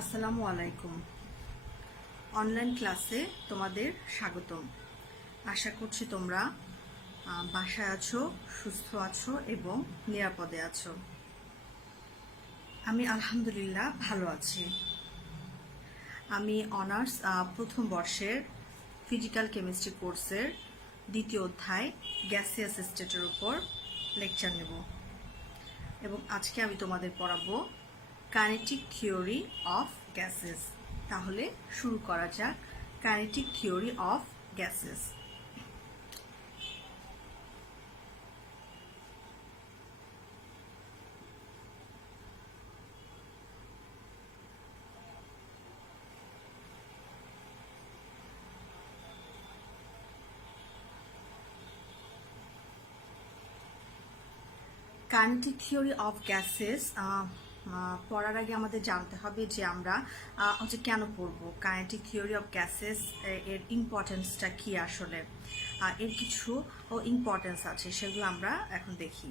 আসসালামু আলাইকুম। অনলাইন ক্লাসে তোমাদের স্বাগতম। আশা করছি তোমরা বাসায় আছো, সুস্থ আছো এবং নিরাপদে আছো। আমি আলহামদুলিল্লাহ ভালো আছি। আমি অনার্স প্রথম বর্ষের ফিজিক্যাল কেমিস্ট্রি কোর্সের দ্বিতীয় অধ্যায় গ্যাসিয়াস স্টেটের উপর লেকচার নেব এবং আজকে আমি তোমাদের পড়াবো কাইনেটিক থিওরি অফ গ্যাসেস। তাহলে শুরু করা যাক kinetic theory of gases. Kinetic theory of gases পড়ার আগে আমাদের জানতে হবে যে আমরা কেন পড়বো কাইনেটিক থিওরি অফ গ্যাসেস, এর ইম্পর্টেন্সটা কি আসলে। এর কিছু ইম্পর্টেন্স আছে, সেগুলো আমরা এখন দেখি।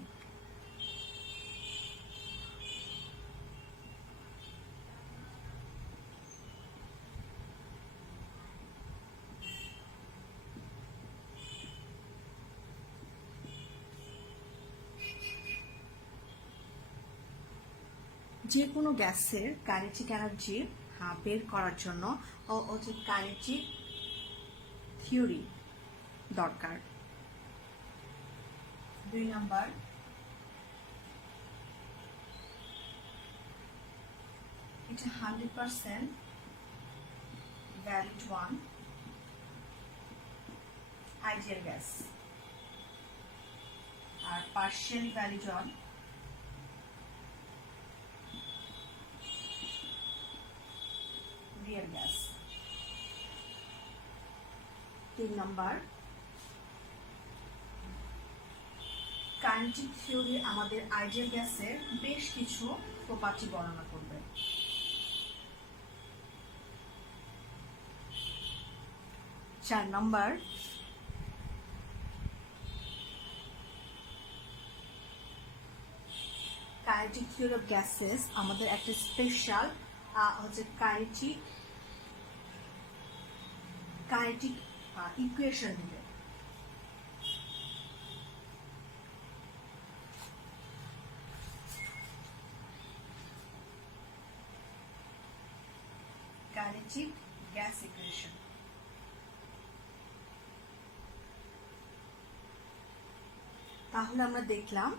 যে কোনো গ্যাসের কাইনেটিক এনার্জি বের করার জন্য কাইনেটিক থিওরি দরকার। 2 নাম্বার, এটা 100% ভ্যালিড ওয়ান আইডিয়াল গ্যাস, আর partially valid one real gas. 3 number, kinetic theory আমাদের আইডিয়াল গ্যাসের বেশ কিছু প্রপার্টি বর্ণনা করবে। 4 number, kinetic theory of gases আমাদের একটা স্পেশাল কাইনেটিক ইকুয়েশন দিবে। Kinetic gas equation. তাহলে আমরা দেখলাম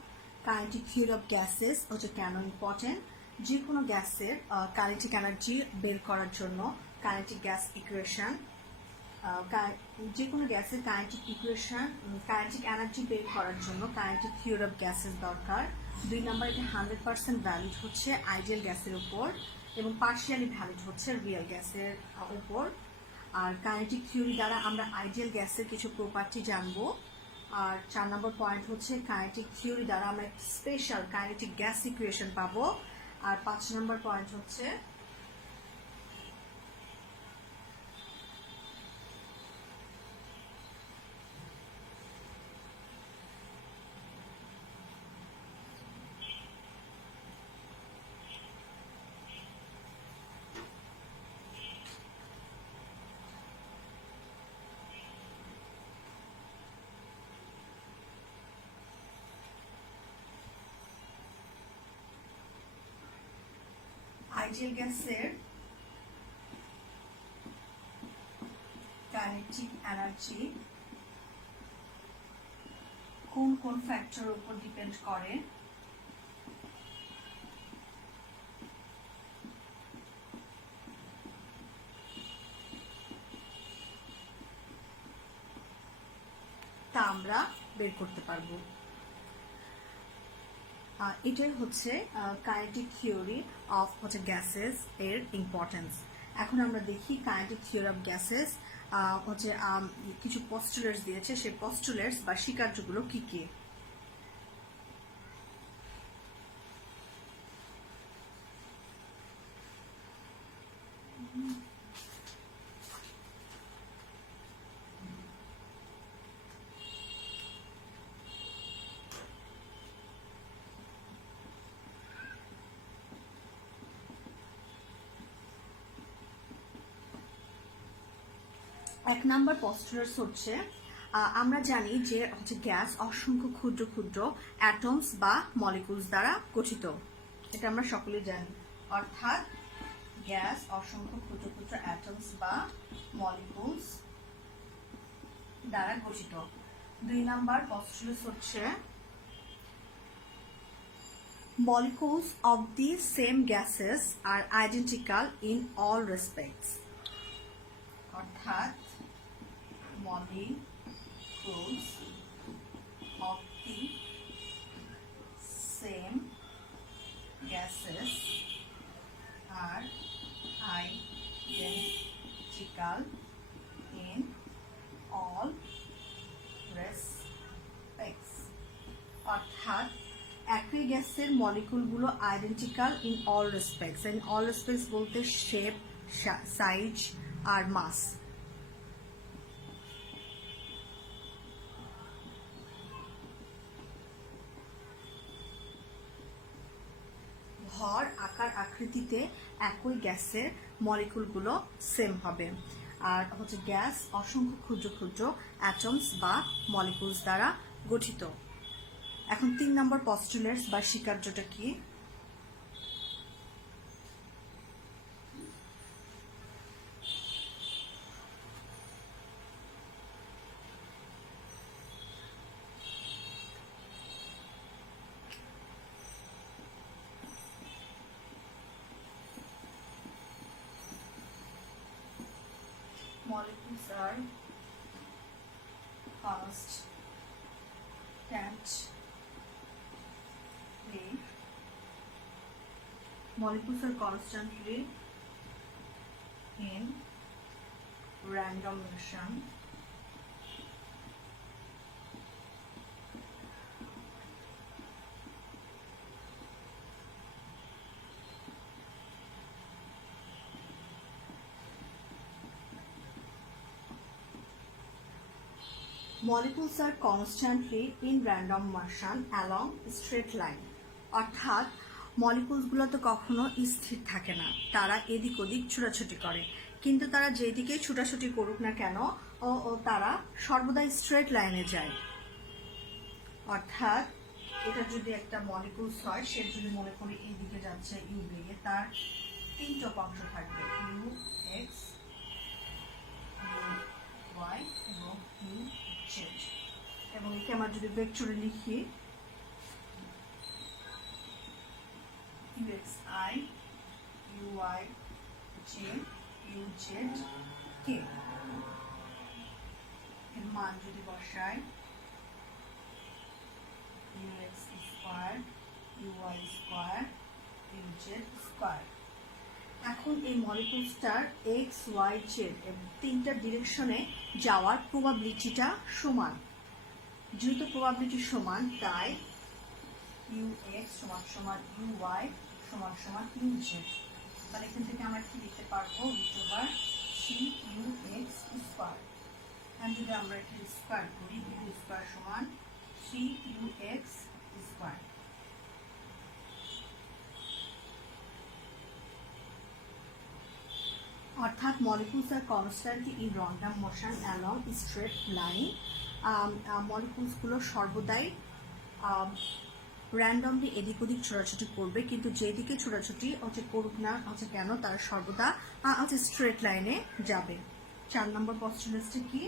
কাইনেটিক থিওরি অফ গ্যাসেস কেন ইম্পর্টেন্ট। যে কোনো গ্যাসের কাইনেটিক এনার্জি বের করার জন্য কাইনেটিক গ্যাস ইকুয়েশন, যে কোনো গ্যাসের কাইনেটিক এনার্জি বের করার জন্য কাইনেটিক থিওরি অফ গ্যাসেস দরকার। 2 নাম্বার, এটা 100% ভ্যালিড হচ্ছে আইডিয়াল গ্যাসের উপর এবং পার্শিয়ালি ভ্যালিড হচ্ছে রিয়েল গ্যাসের উপর। আর কাইনেটিক থিওরি দ্বারা আমরা আইডিয়াল গ্যাসের কিছু প্রপার্টি জানবো। আর 4 নম্বর পয়েন্ট হচ্ছে কাইনেটিক থিওরি দ্বারা আমরা স্পেশাল কাইনেটিক গ্যাস ইকুয়েশন পাবো। আর 5 নম্বর পয়েন্ট হচ্ছে আইডিয়াল গ্যাসের কাইনেটিক এনার্জি কোন কোন ফ্যাক্টরের উপর ডিপেন্ড করে, তা আমরা বের করতে পারবো। এটাই হচ্ছে কাইনেটিক থিওরি অফ গ্যাসেস এর ইম্পর্টেন্স। এখন আমরা দেখি কাইনেটিক থিওরি অফ গ্যাসেস কিছু পস্টুলেটস দিয়েছে, সেই পস্টুলেটস বা স্বীকার্যগুলো কি কি। এক নাম্বার পস্টুলেটস হচ্ছে আমরা জানি যে হচ্ছে গ্যাস অসংখ্য ক্ষুদ্র ক্ষুদ্র অ্যাটমস বা মলিকুলস দ্বারা গঠিত, এটা আমরা সকলেই জানি। অর্থাৎ গ্যাস অসংখ্য ক্ষুদ্র ক্ষুদ্র অ্যাটমস বা মলিকুলস দ্বারা গঠিত। দুই নাম্বার পস্টুলেটস হচ্ছে molecules of the same gases are identical in all respects. অর্থাৎ molecules of the same gases are identical in all respects. অর্থাৎ একই গ্যাসের মলিকুলগুলো identical in all respects. In all respects বলতে শেপ, সাইজ আর মাস। ভর, আকার, আকৃতিতে একই গ্যাসের মলিকুলগুলো সেম হবে। আর হচ্ছে গ্যাস অসংখ্য ক্ষুদ্র ক্ষুদ্র অ্যাটমস বা মলিকুলস দ্বারা গঠিত। এখন 3 নম্বর পস্টুলেটস বা স্বীকার্যটা কি? Molecules are constantly in random motion molecules are constantly in random motion along straight line. অর্থাৎ মলিকুলসগুলো তো কখনো স্থির থাকে না, তারা এদিক ওদিক ছুটাছুটি করে, কিন্তু তারা যেদিকে ছুটাছুটি করুক না কেন তারা সর্বদা স্ট্রেট লাইনে যায়। অর্থাৎ এটা যদি একটা মলিকুলস হয়, সে যদি মনে করি এইদিকে যাচ্ছে ইউ বেগে, তার 3টা অংশ থাকবে, ইউ এক্স, ইউ ওয়াই এবং ইউ জেড। এবং একে আমরা যদি ভেক্টরে লিখি UXI, UY, J, UZ, K এর মান যদি বসাই UX square, UY square, UZ square. এখন এই মলিকুলসটার এক্স, ওয়াই, জেড এবং 3টা ডিরেকশনে যাওয়ার প্রবাবিলিটিটা সমান। যেহেতু প্রবাবিলিটি সমান, তাই UX সমান সমান UY সমান সমান UZ। তাহলে এখান থেকে আমরা কি লিখতে পারবো, √ CUX স্কয়ার। আর যদি আমরা এটা স্কয়ার করি, U স্কয়ার সমান CUX স্কয়ার। অর্থাৎ molecules are constantly in random motion along straight line. মলিকুলসগুলো সর্বদাই র্যান্ডমলি এদিক ওদিক ছোটাছুটি করবে, কিন্তু যেদিকে ছোটাছুটি করুক না কেন তারা সর্বদা স্ট্রেট লাইনে যাবে। 4 নম্বর পস্টুলেটসটা কি?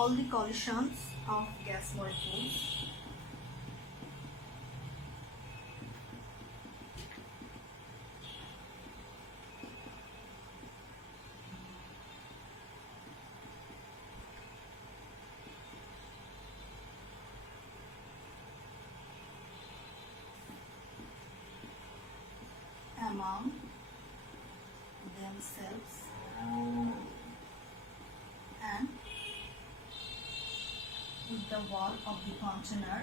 All the collisions of gas molecules among themselves and with the wall of the container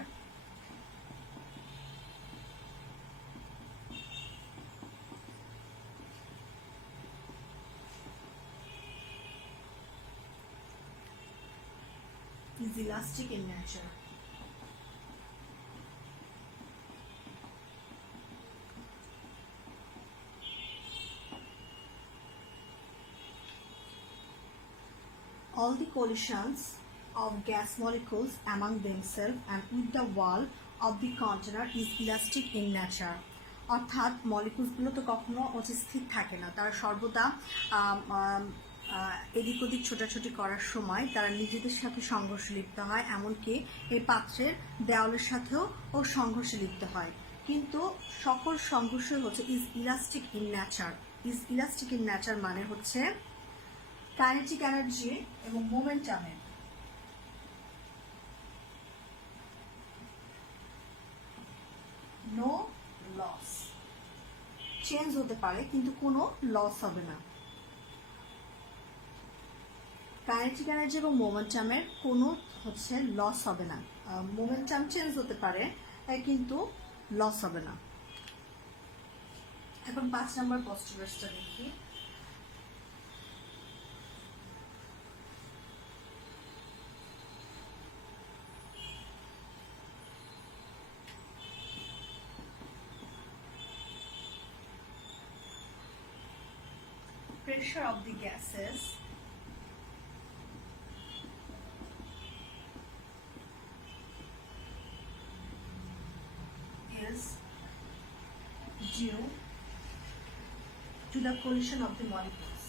is elastic in nature. All the collisions of gas molecules among themselves and with the wall of the container is elastic in nature. অর্থাৎ মলিকুলসগুলো তো কখনো স্থির থাকে না, তারা সর্বদা এদিক ওদিক ছোটাছুটি করার সময় তারা নিজেদের সাথে সংঘর্ষে লিপ্ত হয়, এমনকি এই পাত্রের দেওয়ালের সাথেও ও সংঘর্ষে লিপ্ত হয়। কিন্তু সকল সংঘর্ষ হচ্ছে is elastic in nature. Is elastic in nature মানে হচ্ছে কাইনেটিক এনার্জি এবং মোমেন্টামের নো লস। চেঞ্জ হতে পারে কিন্তু কোনো লস হবে না। কাইনেটিক এনার্জি এবং মোমেন্টামের কোনো লস হবে না। মোমেন্টাম চেঞ্জ হতে পারে কিন্তু লস হবে না। এখন 5 নম্বর পস্টুলেটসটা দেখি। Pressure of the gases is due to the collision of the molecules.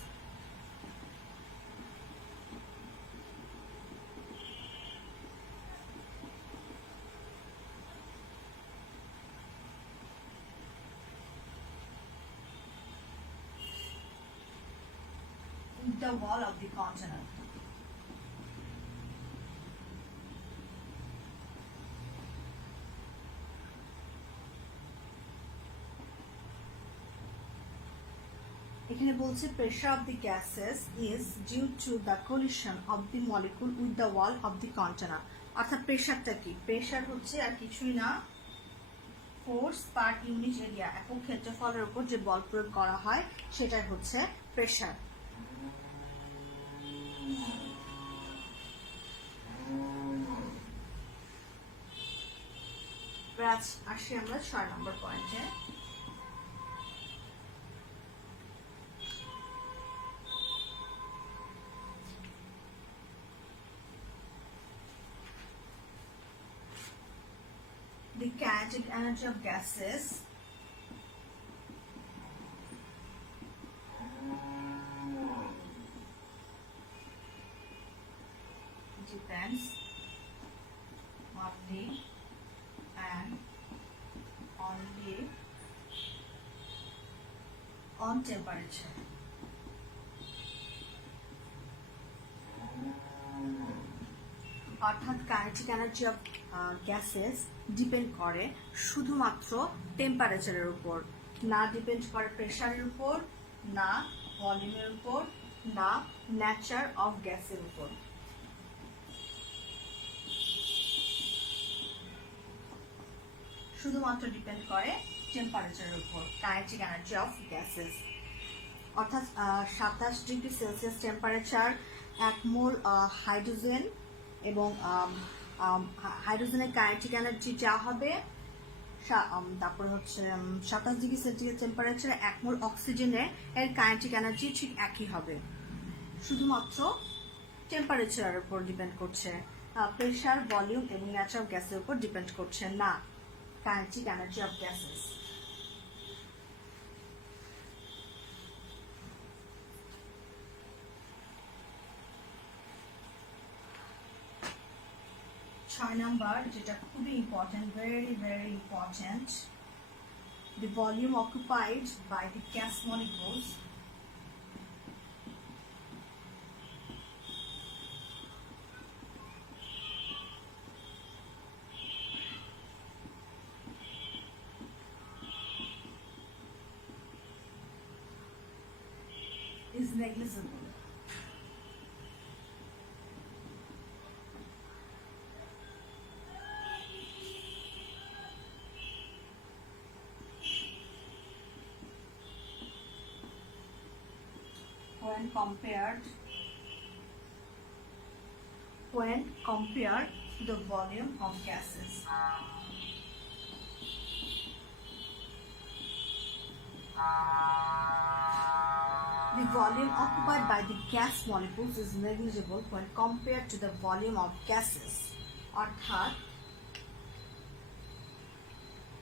The wall of the container. এখানে বলছে pressure of the gases is due to the collision of the molecule with the wall of the container. অর্থাৎ প্রেসারটা কি? Pressure হচ্ছে আর কিছুই না, force per unit area, একক ক্ষেত্রফলের উপর যে বল প্রয়োগ করা হয় সেটাই হচ্ছে প্রেসার। আসি আমরা 6 নম্বর পয়েন্টে। The kinetic energy of gases depends only and only on temperature. অর্থাৎ kinetic energy of gases depend করে শুধুমাত্র টেম্পারেচারের উপর, না ডিপেন্ড করে প্রেসারের উপর, না ভলিউমের উপর, না নেচার অফ গ্যাসের উপর। শুধুমাত্র ডিপেন্ড করে টেম্পারেচারের উপর কাইনেটিক এনার্জি অফ গ্যাসেস। অর্থাৎ 27 ডিগ্রি সেলসিয়াস টেম্পারেচার 1 মোল হাইড্রোজেন এবং হাইড্রোজেনের কাইনেটিক এনার্জি যা হবে, তারপর 27 ডিগ্রি সেন্টিগ্রেড টেম্পারেচারে 1 মোল অক্সিজেনের কাইনেটিক এনার্জি ঠিক একই হবে। শুধুমাত্র টেম্পারেচারের উপর ডিপেন্ড করছে, প্রেসার, ভলিউম এবং নেচার অফ গ্যাসের উপর ডিপেন্ড করছে না কাইনেটিক এনার্জি অফ গ্যাসেস। ছয় নাম্বার, যেটা খুবই important, very important, the volume occupied by the gas molecules is negligible. When when compared to the volume of gases. The volume occupied by the gas molecules is negligible when compared to the volume of gases. অর্থাৎ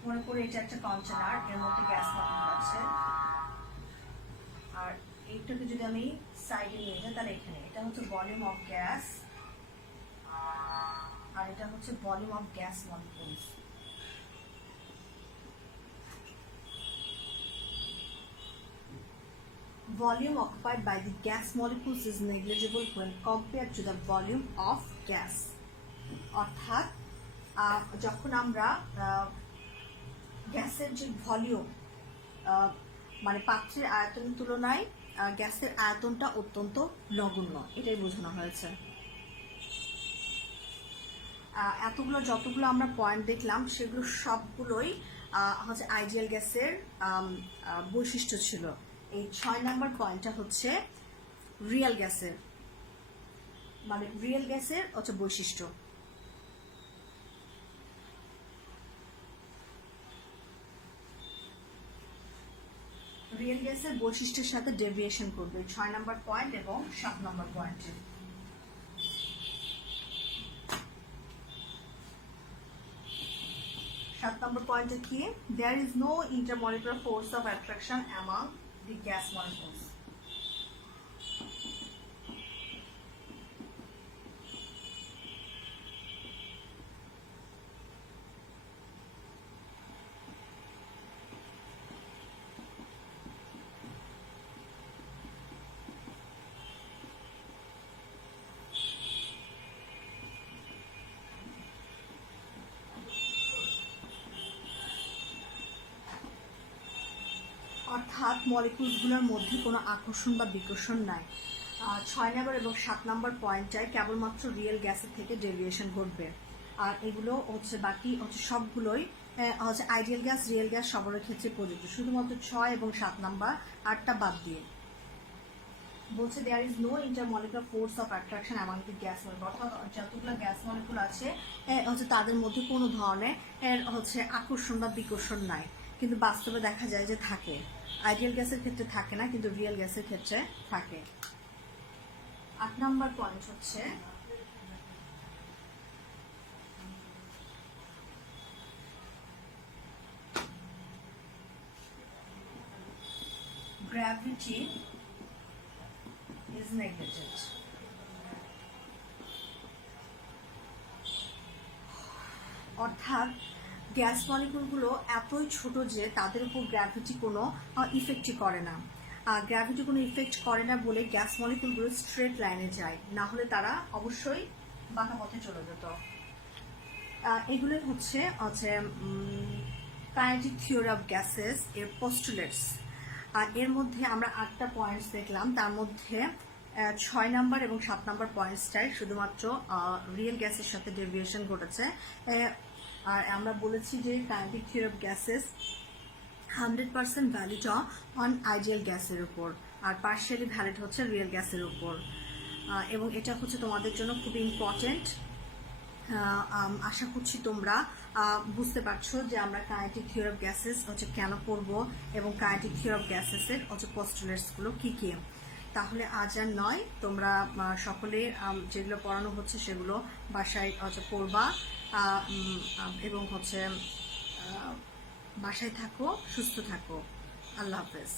মনে করি এটা একটা container, এর মধ্যে gas molecule আছে, আর এইটাকে যদি আমি সাইডে নিয়ে যাই তাহলে এখানে এটা হচ্ছে ভলিউম অফ গ্যাস আর এটা হচ্ছে volume of gas molecules. Volume occupied by the gas molecules is negligible when compared to the volume of gas. অর্থাৎ যখন আমরা গ্যাসের যে ভলিউম মানে পাত্রের আয়তনের তুলনায় গ্যাসের আয়তনটা অত্যন্ত নগণ্য, এটাই বোঝানো হয়েছে। যতগুলো আমরা পয়েন্ট দেখলাম সেগুলো সবগুলোই হচ্ছে আইডিয়াল গ্যাসের বৈশিষ্ট্য ছিল। এই 6 নম্বর পয়েন্টটা হচ্ছে রিয়েল গ্যাসের, মানে রিয়েল গ্যাসের হচ্ছে বৈশিষ্ট্য। রিয়েল গ্যাসের বৈশিষ্ট্যের সাথে ডেভিয়েশন করবে 6 নম্বর পয়েন্ট এবং 7 নম্বর পয়েন্টে। 7 নম্বর পয়েন্টে কি? There is no intermolecular force of attraction among the gas molecules. অর্থাৎ মলিকুলসগুলোর মধ্যে কোনো আকর্ষণ বা বিকর্ষণ নাই। 6 নম্বর এবং 7 নম্বর পয়েন্টটায় কেবলমাত্র রিয়েল গ্যাসের থেকে ডেভিয়েশন ঘটবে, আর এগুলো হচ্ছে বাকি হচ্ছে সবগুলোই হচ্ছে আইডিয়াল গ্যাস, রিয়েল গ্যাস সবার ক্ষেত্রে প্রযোজ্য, শুধুমাত্র 6 এবং 7 নম্বর 8টা বাদ দিয়ে। বলছে there is no intermolecular force of attraction among the gas molecule, অর্থাৎ যতগুলো গ্যাস মলিকুল আছে হচ্ছে তাদের মধ্যে কোনো ধরনের হচ্ছে আকর্ষণ বা বিকর্ষণ নাই, কিন্তু বাস্তবে দেখা যায় যে থাকে। আইডিয়াল গ্যাসের ক্ষেত্রে থাকে না, কিন্তু রিয়েল গ্যাসের ক্ষেত্রে থাকে। 8 নম্বর পয়েন্ট হচ্ছে gravity is neglected. অর্থাৎ গ্যাস মলিকুলগুলো এতই ছোট যে তাদের উপর গ্র্যাভিটি কোনো ইফেক্টই করে না। গ্র্যাভিটি কোনো ইফেক্ট করে না বলে গ্যাস মলিকুলগুলো স্ট্রেট লাইনে যায়, না হলে তারা অবশ্যই বাঁকা পথে চলে যেত। এগুলো হচ্ছে কাইনেটিক থিওরি অফ গ্যাসেস এর পোস্টুলেটস। আর এর মধ্যে আমরা 8টা পয়েন্টস দেখলাম, তার মধ্যে 6 নম্বর এবং 7 নম্বর পয়েন্টসটাই শুধুমাত্র রিয়েল গ্যাসের সাথে ডেভিয়েশন ঘটেছে। আর আমরা বলেছি যে kinetic theory of gases 100% valid on ideal গ্যাসের উপর, আর পার্শিয়ালি ভ্যালিড হচ্ছে রিয়েল গ্যাসের উপর। এবং এটা হচ্ছে তোমাদের জন্য খুবই ইম্পর্টেন্ট। আশা করছি তোমরা বুঝতে পারছো যে আমরা কাইনেটিক থিওরি অফ গ্যাসেস হচ্ছে কেন পড়ব এবং কাইনেটিক থিওরি অফ গ্যাসেসের হচ্ছে পোস্টুলেটসগুলো কী কী। তাহলে আজ আর নয়, তোমরা সকলে যেগুলো পড়ানো হচ্ছে সেগুলো বাসায় হচ্ছে পড়বা এবং হচ্ছে বাসায় থাকো, সুস্থ থাকো। আল্লাহ হাফেজ।